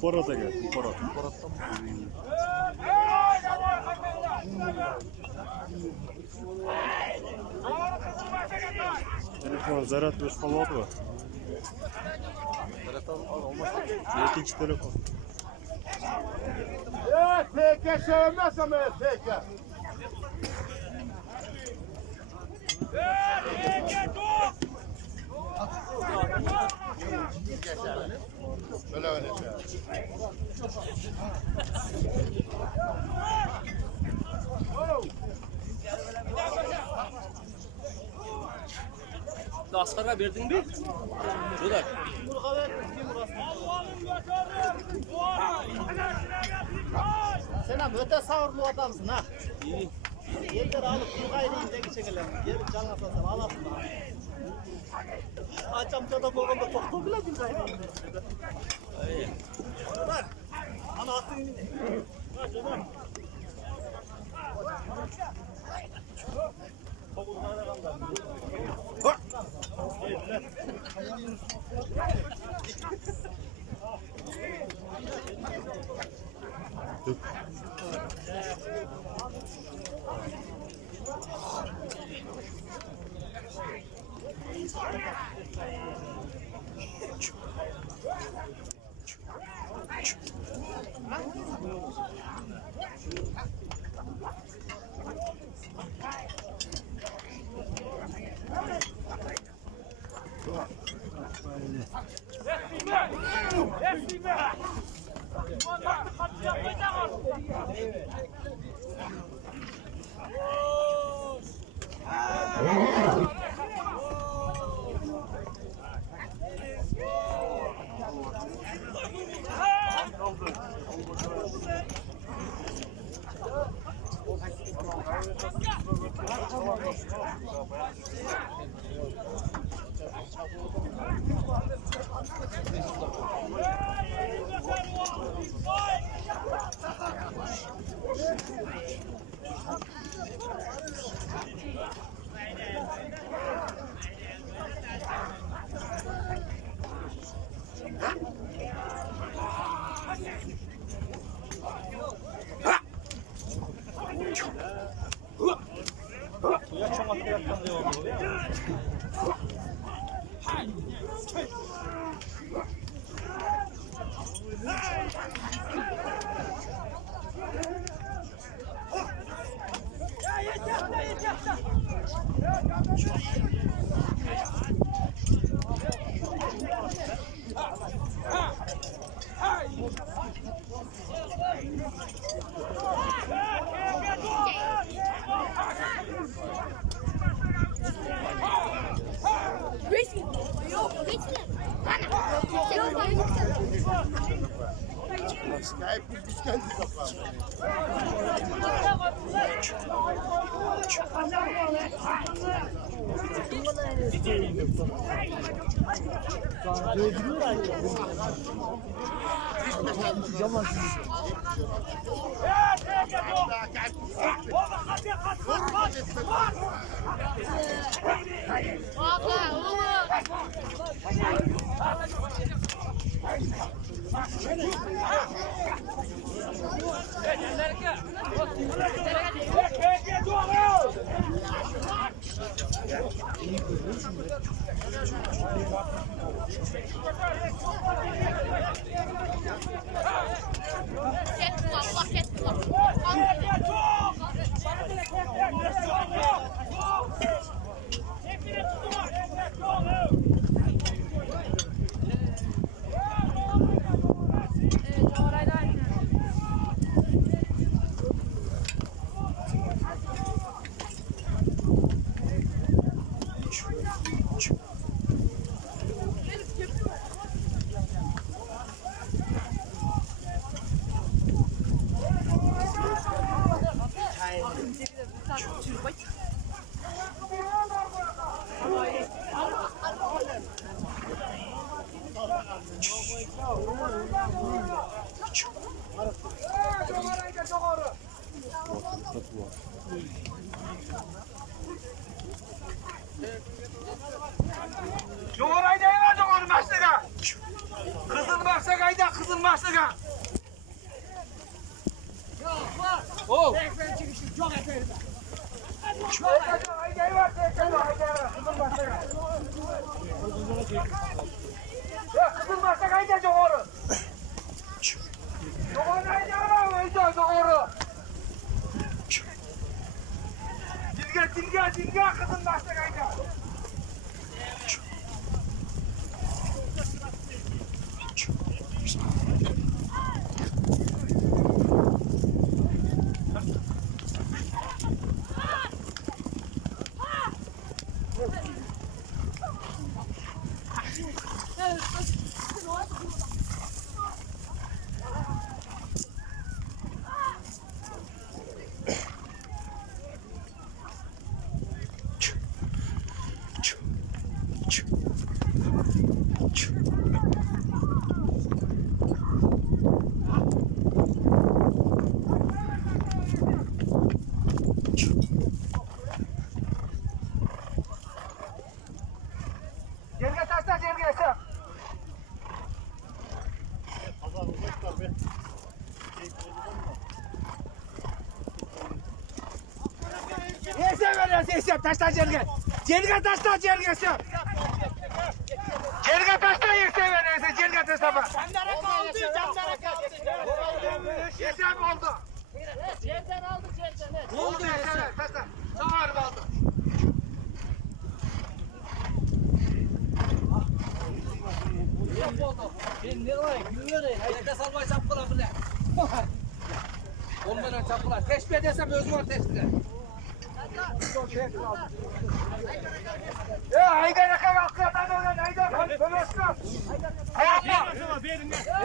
Kuparata gel, kuparat. Telefon zarat öz kalıbı var. Zarat olmaz. İkinci telefon. Peki sevmez ama peki. Böyle öyle. Askar'a verdin mi? Şurada. Sen abi öte savurlu adamsın ha. İyi. Yerleri alıp bir gayrıyı de çekelim. Geri can atasın alasın ha. Açamcada boğanda toktu bile bir gayrıyı. İyi. Bak. Ana attın yine. Bak canım. ayda kızın başlığa. Oh. Ayda var ayda kızın başlığa. Ya kızın başlığa ayda doğru. Doğru ayda ayda doğru. Dilge kızın başlığa ayda. Yerge taşla yerge yaşa. Yaşa ver yaşa taşla yerge. Yerge taşla yerge yaşa. Yerge taşla yaşa ver yaşa yerge taşla bak. Candara kaldı, candara kaldı. Yaşa oldu. Yerden aldı, yerden. Oldu yaşa ver taşla. Sağır oldu. Ben ne var? Gülüyorum. Ayakta salmayı çapkılar bile. Olmayan çapkılar. Teşbih edersem özüm var teşbih. Ya ayda ne kadar akıldan olan ayda. Böyle çıkar.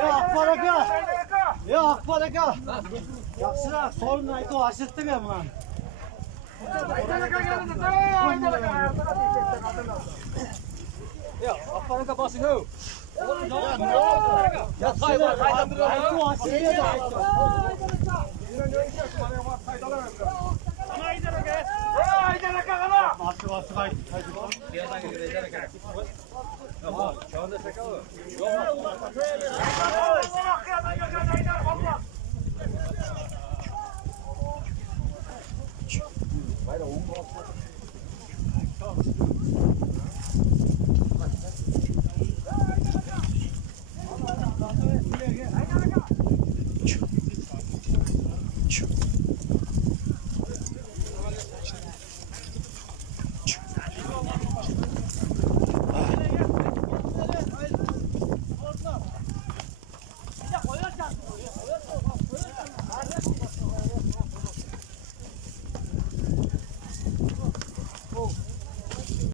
Ya Akbaraka! Ya Akbaraka! Yaxşıрақ sorun aytib aşırttım ya buna. Ya Akbaraka basın ho. Ya hayvan aytib aşırttı da aytib. Açık açık aytib. Şu anda şaka o.